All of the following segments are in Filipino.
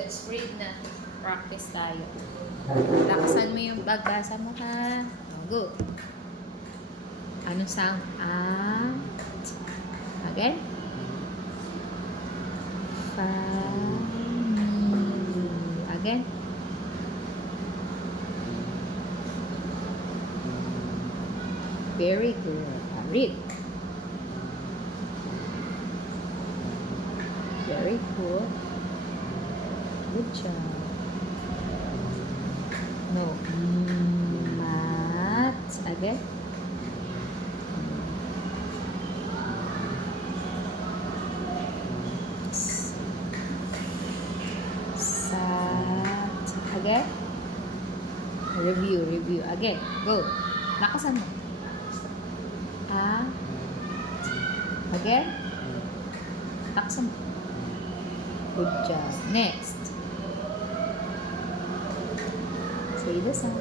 let's read na. Practice tayo. Lakasan mo yung pagbasa mo, ha? Go. Anong sound? Again? Family. Again? Very good. Read. Very good. Good job. No. Maths. Again? Sat. Again? Review. Again. Go. Lakasan mo. Again? Lakasan mo. Good job. Next. Say the sound.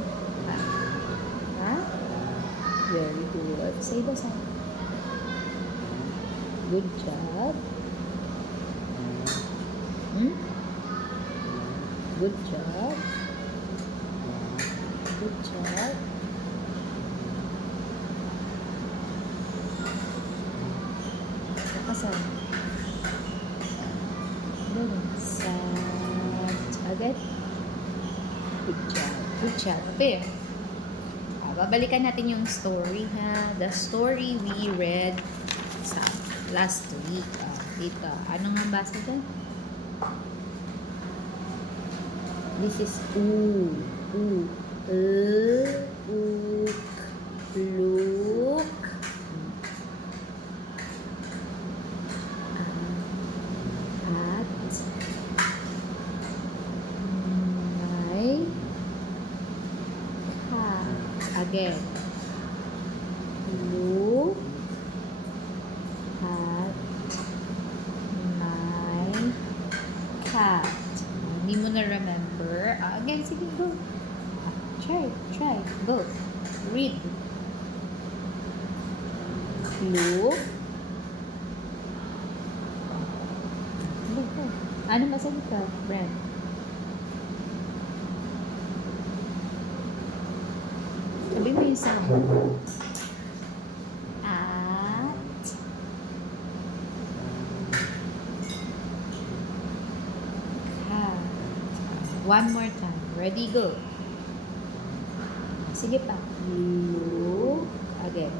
Very good. Say the sound. Good job. Good job. Good job. Lakasan. Good. Sat. Again. Good job. Good job. Pair. Babalikan natin yung story, ha? The story we read sa last week. Dito. Ano nga basa dyan? This is look, at my cat. Again. Look at my cat. Hindi mo na remember. Again, sige, go. Try. Go. Read. Look. Go. Ano masagot ka, Brent? Sabi mo yung sound. At cat. One more time. Ready, go. Sige pa. Look. Again.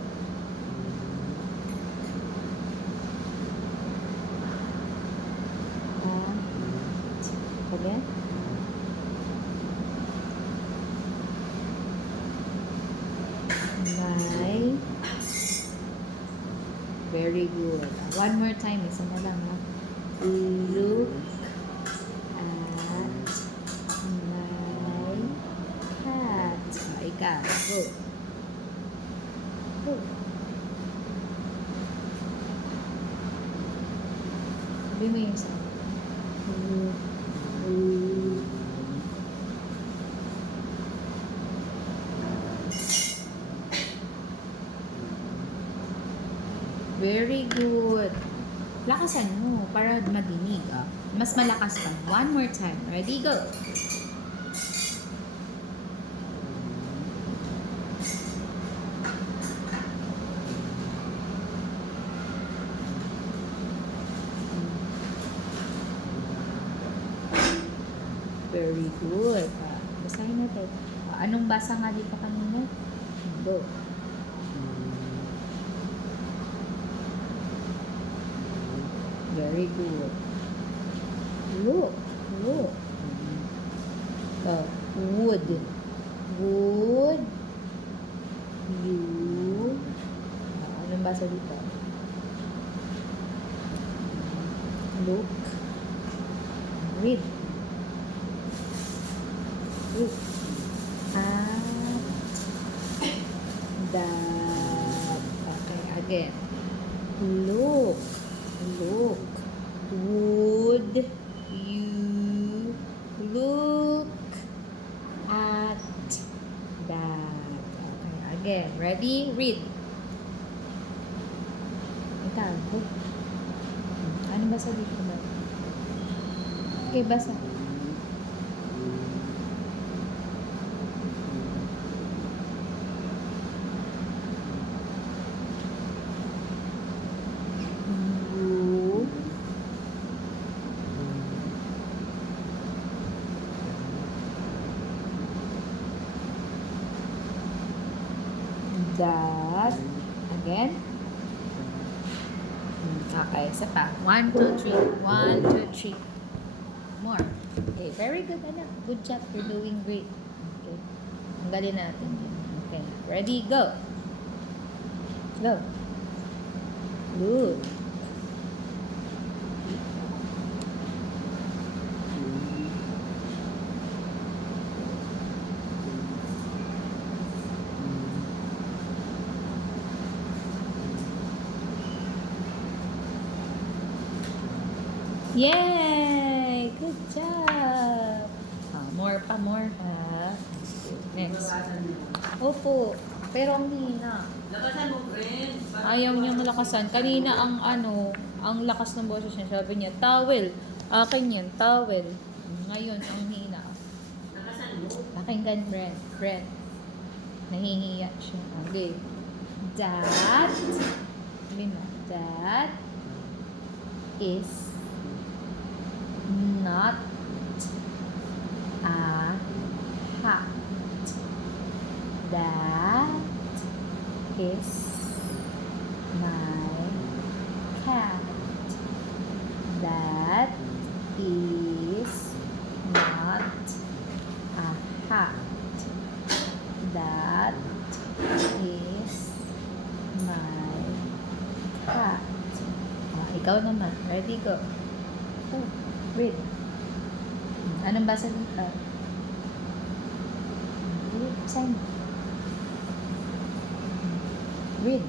Again. My. Very good. One more time. Isa na lang, ha. Look at my cat. Ikaw. Go. Go. Sabi mo yung sound. Very good. Lakasan mo para madinig. Mas malakas pa. One more time. Ready, go. Very good. Basahin natin. Anong basa nga dito kanina? Go. Very good. Look. Wood. You. Anong basa dito? Look. Read. Look at that. Okay, again. Look. Would you look at that? Okay, again. Ready? Read. Ikaw. Ano basa dito ba? Okay, basa. That. Again. Okay, isa pa. 1, 2, 3. 1, 2, 3. More. Okay, very good, anak. Good job. You're doing great. Okay. Tanggalin natin yun. Okay. Ready? Go. Go. Good. Yay! Good job! More pa, more pa. Next. Opo. Pero ang hina. Lakasan mo, friend. Ayaw niya malakasan. Kanina ang lakas ng boses niya. Sabi niya, towel. Akin yan, towel. Ngayon, ang hina. Lakasan mo. Pakinggan, Brent. Nahihiya siya. Okay. That, sabi mo, that is not a hat. That is my cat. That is not a hat. That is my cat. Ikaw naman. Ready, go. Go. Read. Anong basa dito? Sign. Read.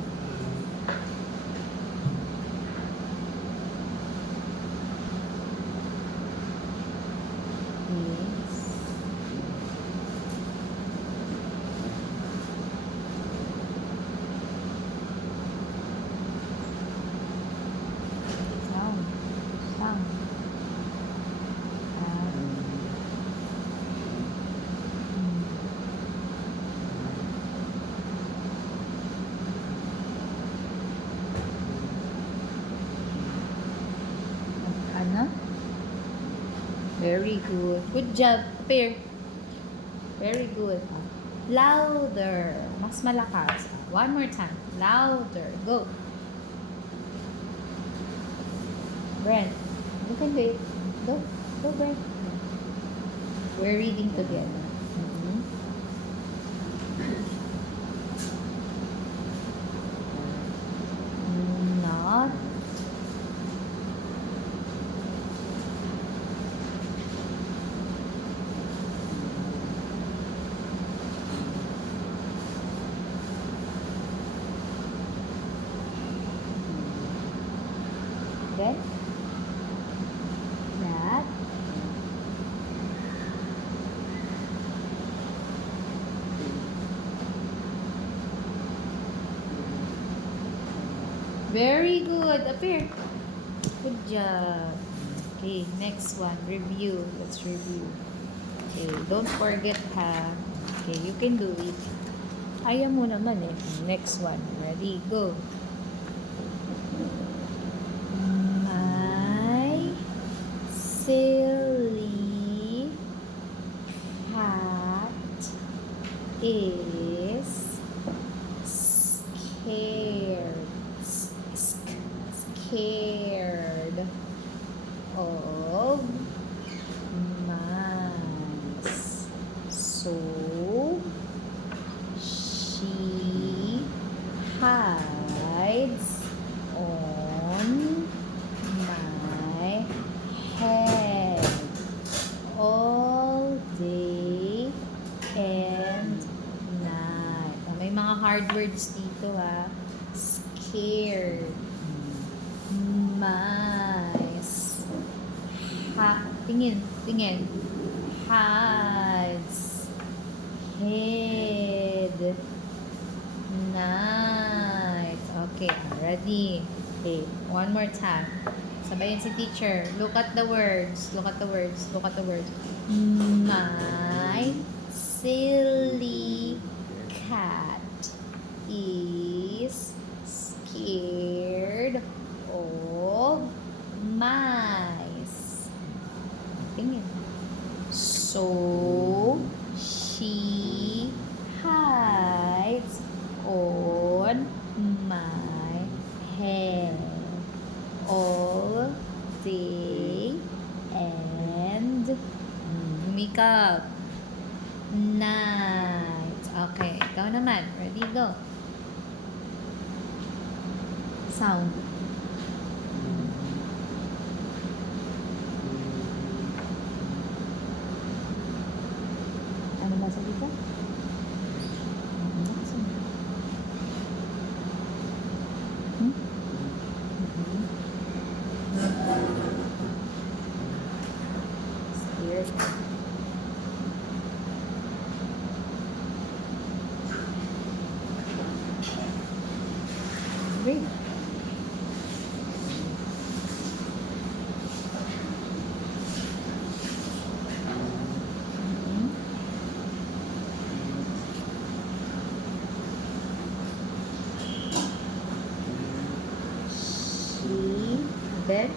Yes. Sound. Sound. Ano? Very good. Good job, pair. Very good. Louder. Mas malakas. One more time. Louder. Go. Brent, you can do it. Go. Go, Brent. We're reading together. Not then that very good. Appear. Good job. Okay, next one. Review. Let's review. Okay, don't forget ha. Okay, you can do it. Ayaw mo naman eh. Next one. Ready? Go. My silly cat is scared. Scared of mice. So she hides on my head all day and night. May mga hard words dito ha. Scared. Mice. Tingin. Hides. Head. Night. Okay, ready. Okay, one more time. Sabayin si teacher. Look at the words. Look at the words. Look at the words. My silly cat is scared of mice. Tingin. So, she hides on up. Nice. Okay, ikaw naman. Ready, go. Sound. Ano ba sa dito? Hmm? Scared. Read. She, then,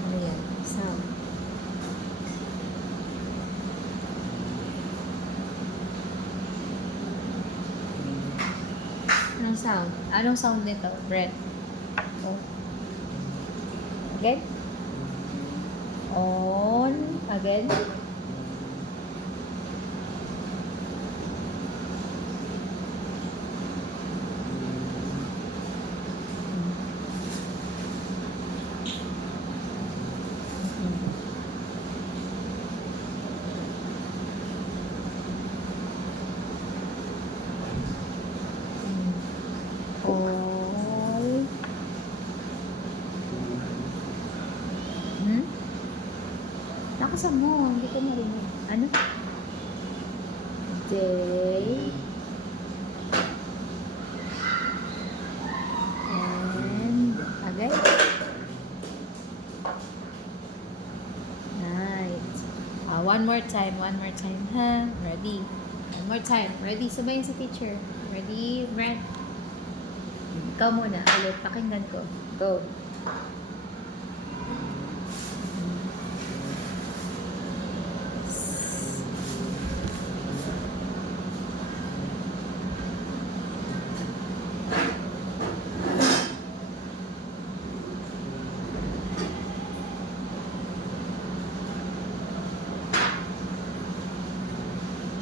ano yan? Sound. Anong sound? Anong sound nito? Breath. Oh. Again? On. Again? All. Nakasan mo, hindi ko marinig. Ano? Day. And again. Nice. One more time, ha? Ready? One more time. Ready? Sabayin sa teacher. Ready, Brent? Ikaw muna. Ulit, pakinggan ko. Go.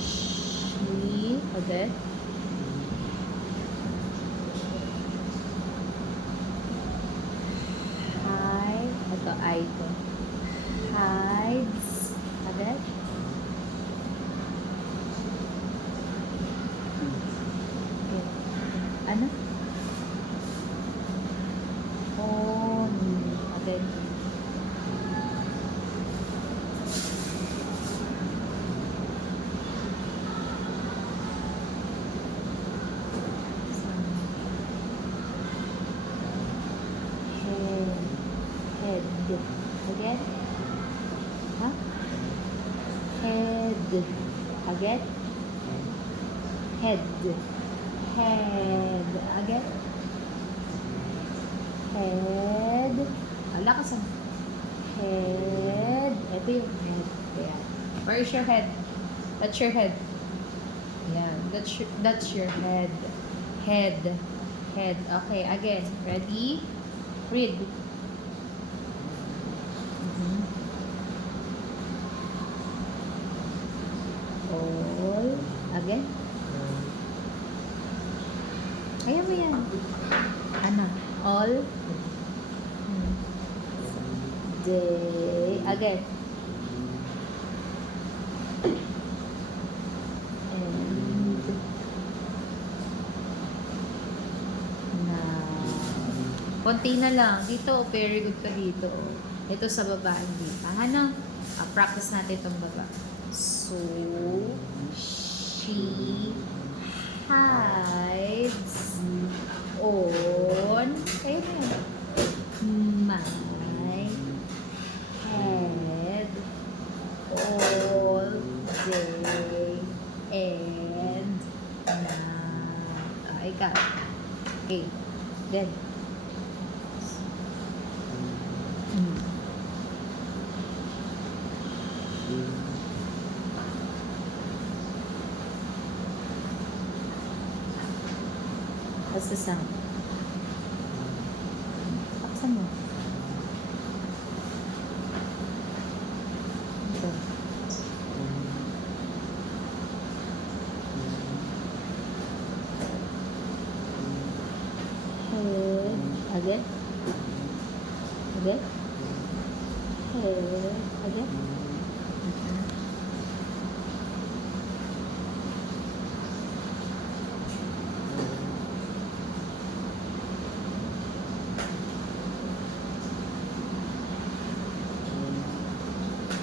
She, again. Hide, ito I ko. Hides, again. Okay. Ano? On, again. Head. Again. Huh? Head. Again. Head. Head. Again. Head. Ala ka sa head. Ito yung head. Ayan. Where is your head? That's your head. Ayan. That's your head. Head. Head. Okay, again. Ready? Read. All. Again. Ayan mo yan. Ano? All. Day. Again. And now. Konti na lang. Dito, very good ka dito. Ito sa baba, hindi pa. Ano? Practice natin itong baba. So, she hides on, ayun na yun, my head all day and night. Ikaw. Okay. Then, what's the sound? Bilisan mo. Ito. Again. Again. Again.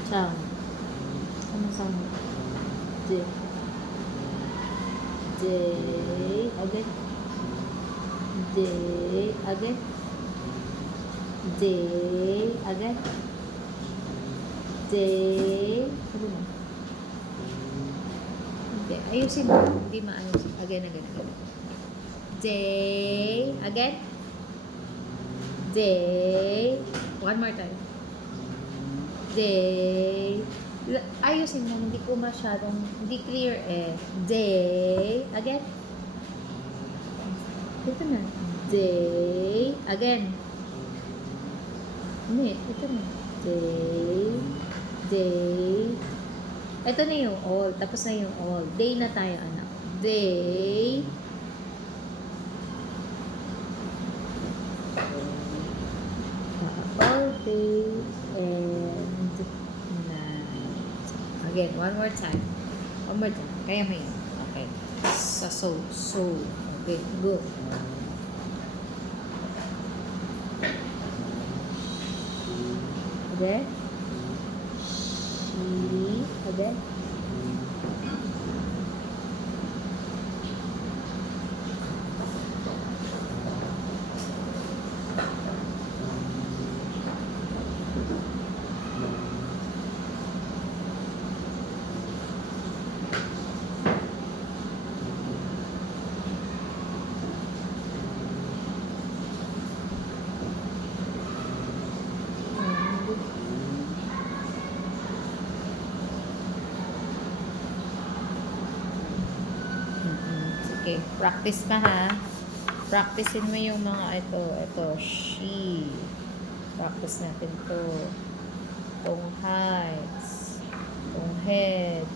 Sound. Ano sound? J. J. Again. J. Again. J. Again. J. Sabi mo. Hindi. Ayusin mo. Hindi maayusin. Again, again, again. J. Again. J. One more time. J. Ayusin mo. Hindi ko masyadong, hindi clear eh. J. Again. Ito na. J. Again. Hindi. Ito na. J. J. Ito na yung all. Tapos na yung all. Day na tayo, anak. Day. All day and night. Again, one more time. One more time. Kaya mo yun. Okay. So. Okay, good. Again. She. Again. Okay, practice ka ha. Practicein mo yung mga ito. Ito, she. Practice natin to. Itong heights. Itong head.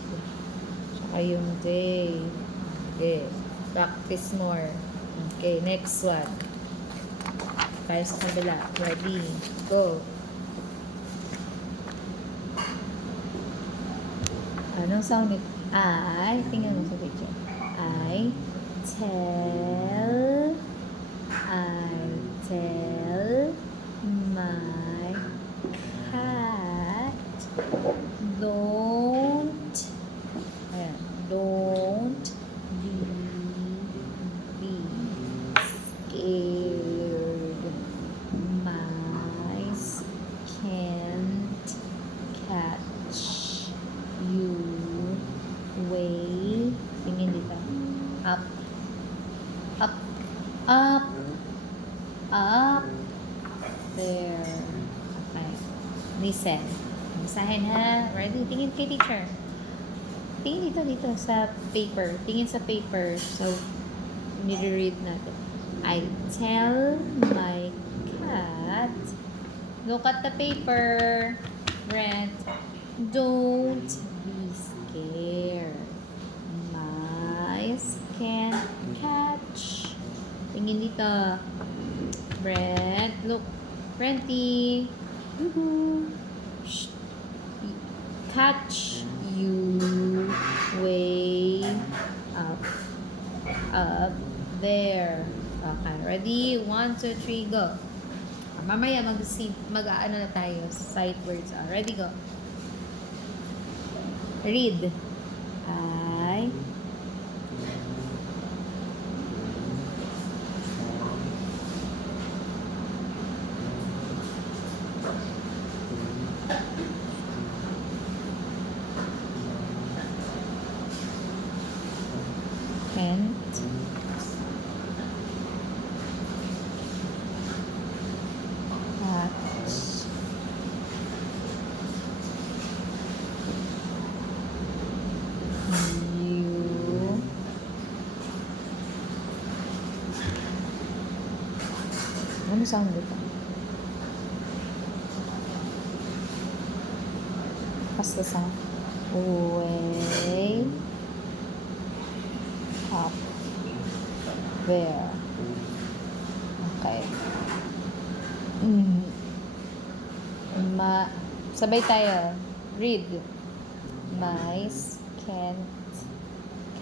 Tsaka yung day. Okay, practice more. Okay, next one. Tayo sa kabila. Ready, go. Anong sound ito? Tingnan mo sa picture. I tell my cat don't be scared. Mice can't catch you. Way tingin dito. Up. There. Okay. Listen. Basahin ha. Ready? Tingin kay teacher. Tingin dito sa paper. Tingin sa paper. So, nire-read natin. I tell my cat, look at the paper. Brent, don't be scared. Mice can't catch. Tingin dito. Brent, look. Brenty. Catch you way up there. Okay, ready? 1, 2, 3, go. Mamaya mag-ano na tayo. Sight words. Ready, go. Read. I can't catch you ano sound dito? Lakas the sound. Way up there. Okay. Sabay tayo. Read. Mice can't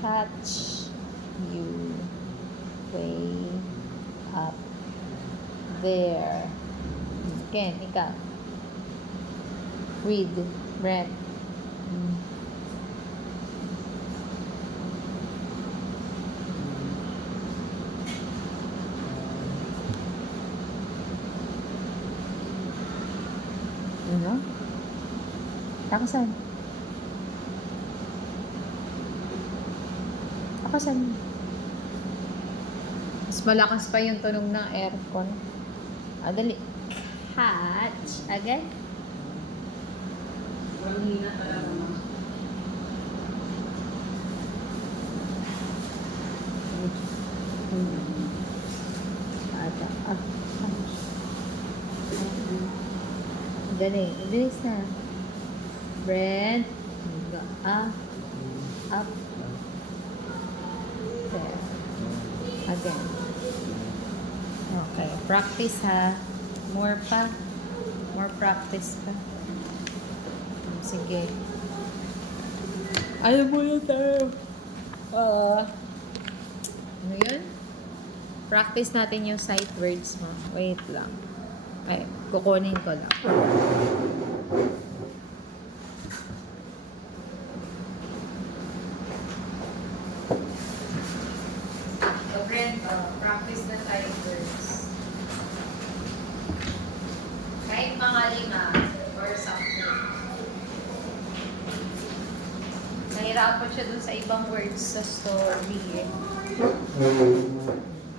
catch you way up there. Again, ikaw. Read. Brent. Ano? Takasan. Takasan. Mas malakas pa yung tunog ng aircon. Dali. Hatch. Again. Walang hina talaga mo. Dali. Bilis na. Brent. Up. Up. There. Again. Okay. Practice ha. More pa. More practice pa. Sige. Alam mo yun tayo. Ano yun? Practice natin yung sight words mo. Wait lang. Ay, kukunin ko lang. So, friend, practice na sight words. Kahit mga 5 or something. Nahirapan siya dun sa ibang words sa story.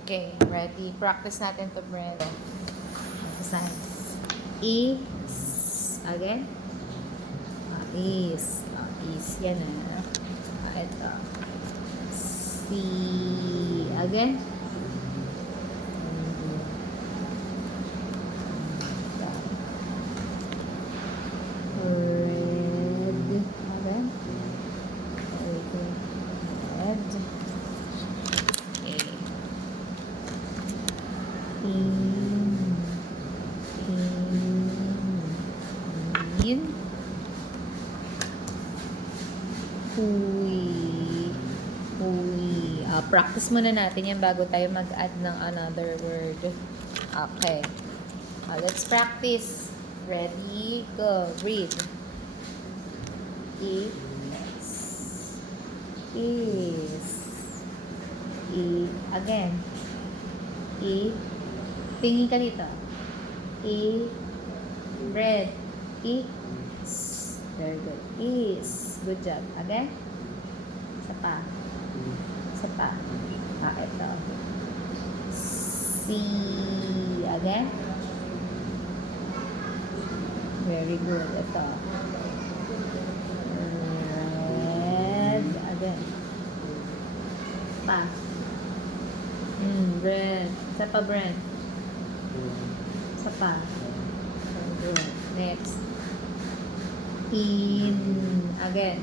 Okay, ready? Practice natin to, Brent. Signs. Is. Again. Is. Is. Yan na. Ito. See. Again. Red. Again. Red. Okay. In. Huy. Practice muna natin yan bago tayo mag-add ng another word. Okay. Let's practice. Ready? Go. Read. Is. Is. Again. Tingin ka dito. Red. Is. Very good. Is. Good job. Again. Isa pa. Isa pa. Ito. See. Again. Very good. Ito. Red. Again. Pa. Red. Isa pa, Brent. Isa pa. Very good. Next. In. Again.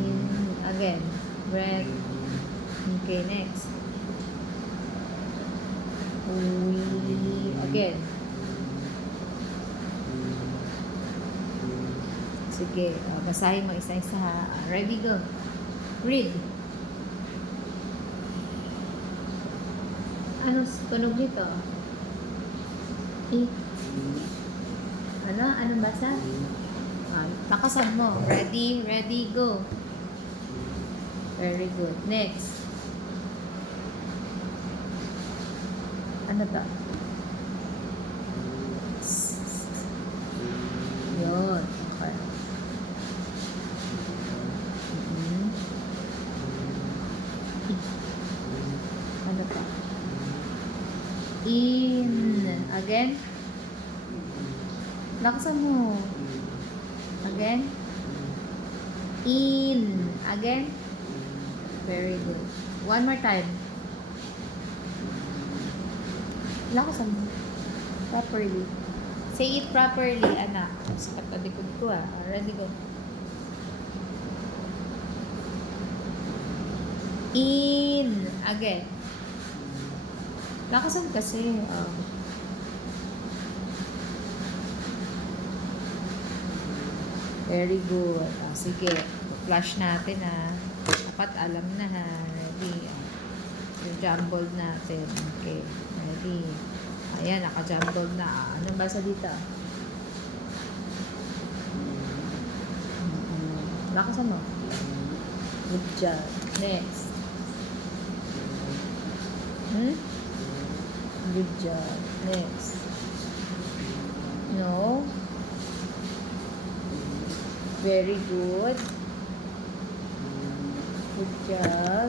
In. Again. Red. Okay, next. We. Again. Sige. Basahin mo isa-isa ha. Ready, go. Read. Ano tunog nito? Ano? Anong basa? Lakasan mo. Ready? Ready, go. Very good. Next. Ano to? Yun. Okay. Ano to? In. Again. Lakasan mo. Again. In. Again. Very good. One more time. Lakasan mo. Properly. Say it properly, anak. Sikat na likod ko ah. Ready, go. In. Again. Lakasan kasi. Very good. Sige. Flash natin ah. Dapat alam na ha. Ready. Yung jumbled natin. Okay. Ready. Ayan, naka-jumbled na. Anong basa dito? Lakasan mo. Good job. Next. Good job. Next. No. Very good. Good job.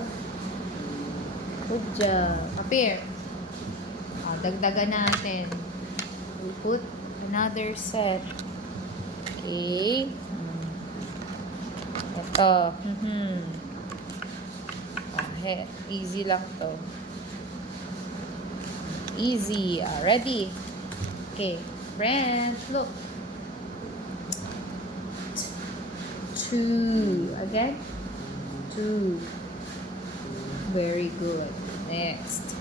Good job. Appear. Dagdagan natin. We put another set. Okay. Ito. Okay. Easy lang to. Easy. Ready? Okay. Friends, look. 2. Again. 2. Very good. Next.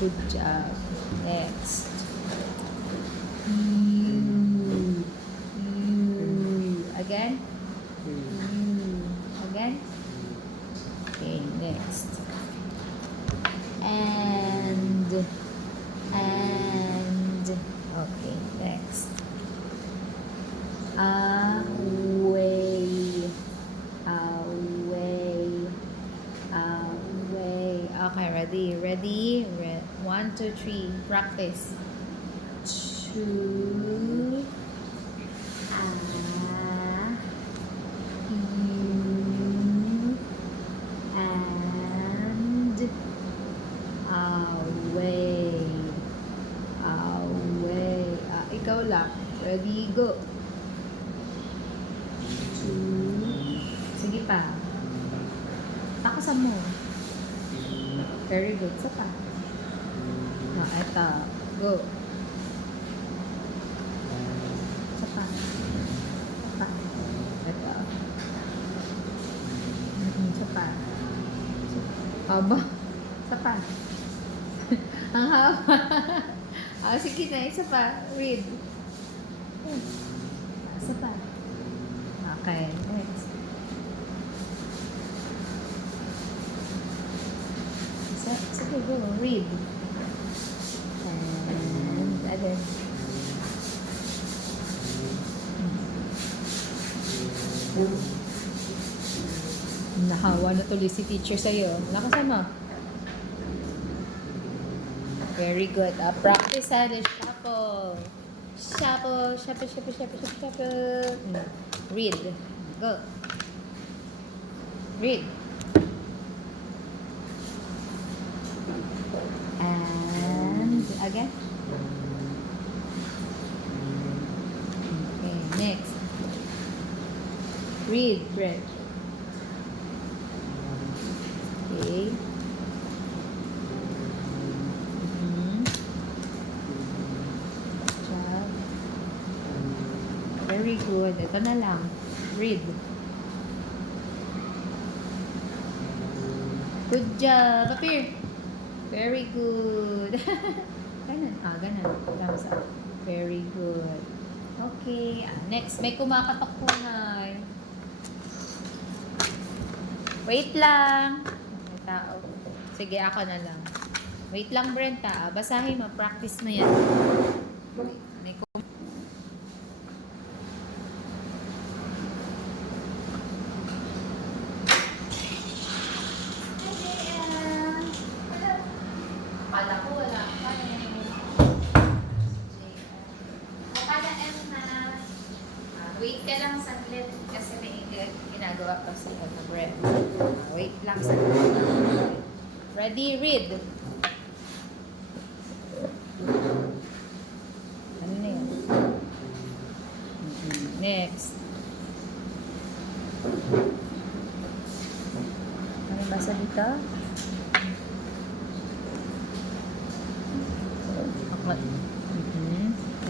Good job. Next. Again. Again. Okay, next. And. Okay, next. Away. Okay, ready? 1, 2, 3. Practice. 2. And away. Ikaw lang. Ready, go. 2. Sige pa. Takasan mo. Very good. Isa pa. Eto. Go. Isa pa. Eto. Isa pa. Haba. Isa pa. Ang haba. Sige na. Isa pa. Read. Isa pa. Okay. Next. Sige, go. Read. And again. Nahawa na tuloy si teacher sa'yo. Lakasan mo. Very good. Practice ha. The shuffle. Shuffle. Read. Go. Read. And again. Okay, next. Read, Brett. Okay. Job. Very good. Ito na lang. Read. Good job. Appear. Very good. Ganon. Ganon. Thumbs up. Very good. Okay. Next. May kumakatok po na. Wait lang. May tao. Sige, ako na lang. Wait lang, Brenta. Basahin mo. Practice mo yan. May Kala ko wala pa eh. Kala M na. Wait ka lang saglit kasi may ginagawa pa si Brett. Wait lang saglit. Ready, read. Ano na yun? Next. Ano basa dito?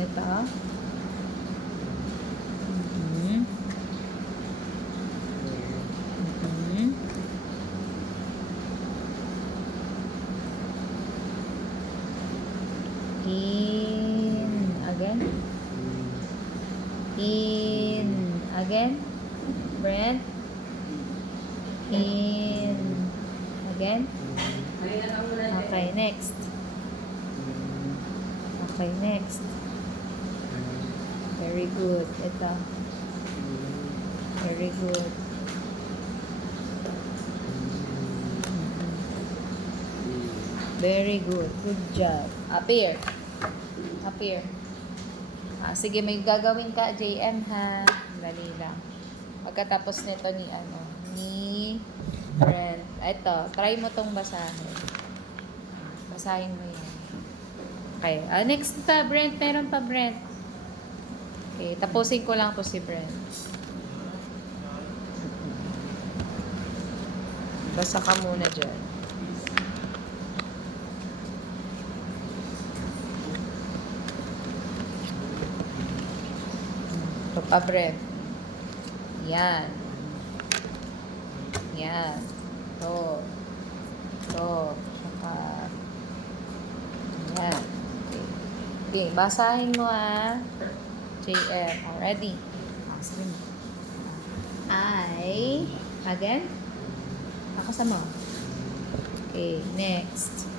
Ito. Mhm. Mhm. In. Again. In. Again. Brent. In. Again. Ayun na muna. Okay, next. Okay, next. Very good. Ito. Very good. Very good. Good job. Up here. Up here. Sige, may gagawin ka, JM, ha? Dali lang. Pagkatapos nito ni Brent. Ito, try mo tong basahin. Basahin mo yan. Okay. Next pa, Brent. Meron pa, Brent. Okay, tapusin ko lang to si Brent. Basa ka muna dyan. Ito pa, Brent. Yan. Yan. Ito. Ito. Saka. Yan. Okay. Okay, basahin mo, JM. Already. Sige mo. Again? Nakasama. Okay, next.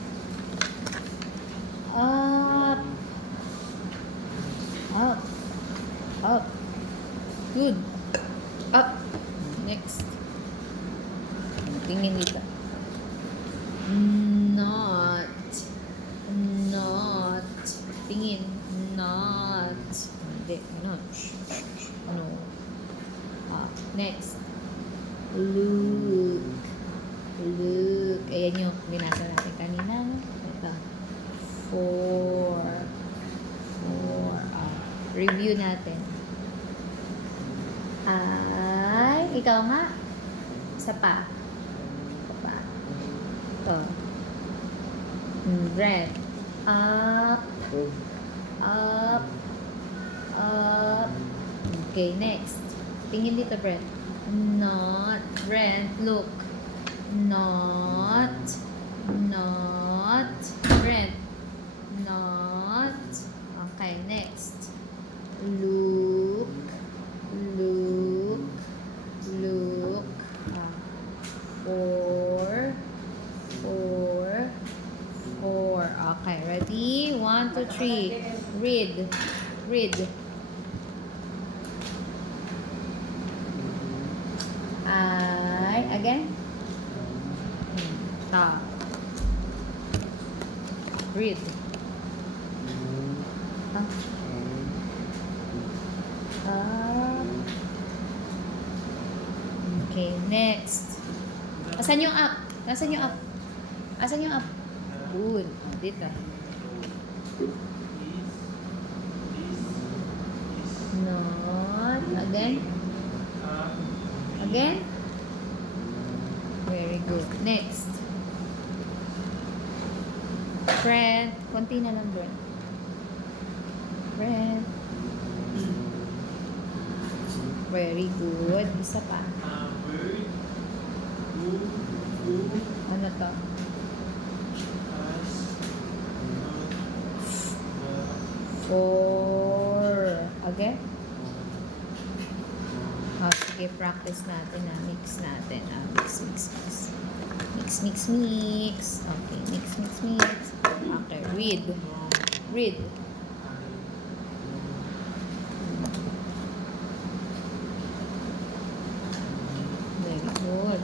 Up. Up. Up. Good. Up. Next. Tingin dito. Not. Tingin. Not. Hindi. Not. No. Next. Look. Ayan yung binasa natin kanina. Ito. Four. Review natin. Ikaw nga. Isa pa. Ito. Brent. Up. Okay, next. Tingin dito, Brent. Not. Brent, look. Not. Brent. Not. Okay, next. Look. Four. Okay, ready? 1, 2, 3. Read. Again. Stop. Read. Okay, next. Asan yung up? Good. Dito. Not. Again. Very good. Next. Brent. Konti na lang, Brent. Very good. Isa pa. Ano to? Four. Again? Sige, practice natin na. Mix natin. Mix. Okay, mix. Okay, read. Very good.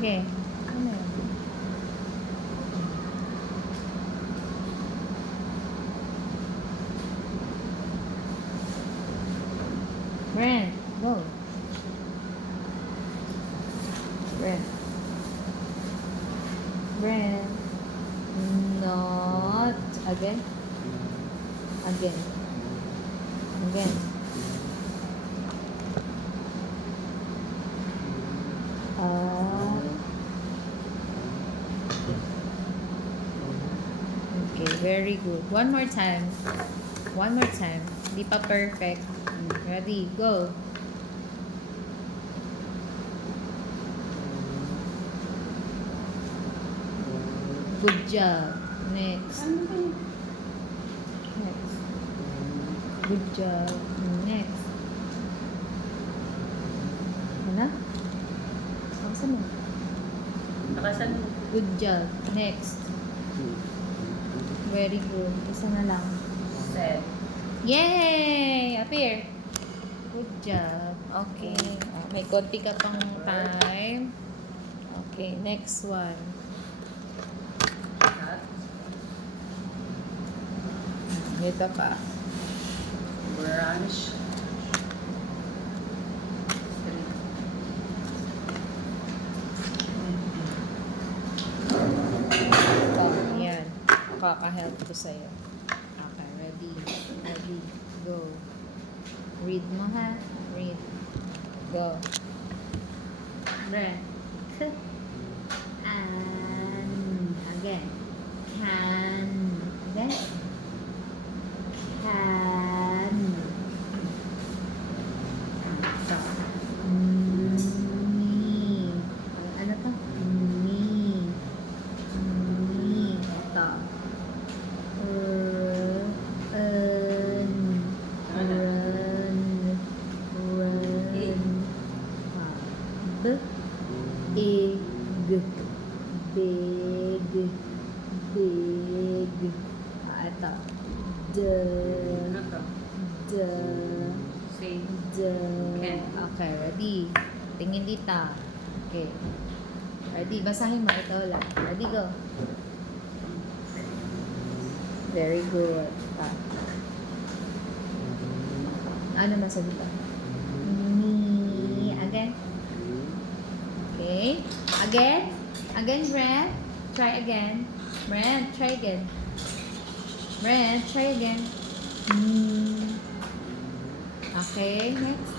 Okay. Ano yan? Brent, go. Brent. Not. Again. Very good. One more time. One more time. Di pa perfect. Ready, go. Good job. Next. Ano ba yun? Next. Good job. Next. Ano? Ang mo? Nakasan mo. Good job. Next. Very good. Isa na lang. Set. Yay! Appear. Good job. Okay. Oh, may konti ka pang time. Okay, next one. Cut. Ito pa. Branch. Street. Oh, yan. Kaka-help ko sa'yo. Okay, ready. Ready. Go. Read mo ha. Read. Go. Breath. And again. Can. Again. Can. Ito. Ni. Ano to? Ni. Ni. Ito. Run. Run. Big. Big. Big. Ito. Ano to? Say. Can. Okay, ready. Tingin dito. Okay. Ready, basahin mo ito lang. Ready, go. Very good. Ano masabi pa? Ni. Again. Okay. Again. Again, Brent. Try again. Brent, try again. Brent, try again. Okay, next.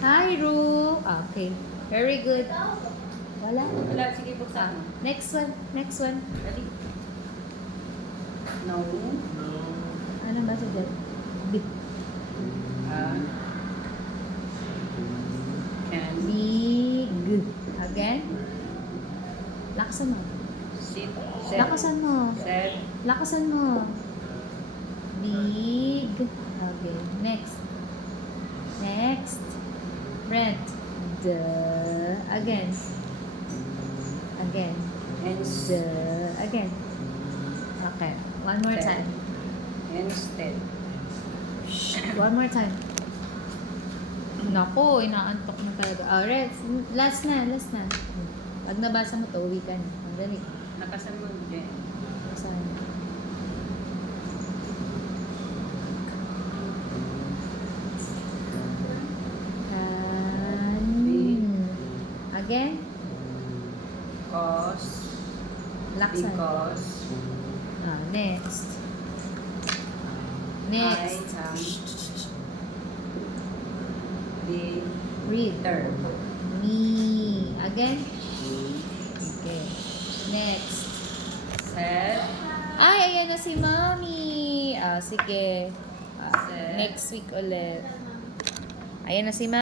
Hi, Ru. Okay. Very good. Wala. Wala, sige buksan mo. Next one. Next one. Ready? No. Ano ba sa dyan? Big. Can. Big. Again. Lakasan mo. Sit. Set. Lakasan mo. Set. Lakasan mo. Big. Okay. Next. Next. Rent. Again. Again. Hence. Again. Okay. One more Okay. time. Instead. One more time. Naku, inaantok na talaga. Alright. Last na. Last na. Pag nabasa mo to, uwi ka na. Ang dali. Nakasan mo dyan. Saan? Again? Cause. Laksan. Because. Next. I Next. am the Read. third. Me. Again? Okay. Next. Set. Ay, ayan na si Mommy. Sige. Set. Next week ulit. Ayan na si Mommy.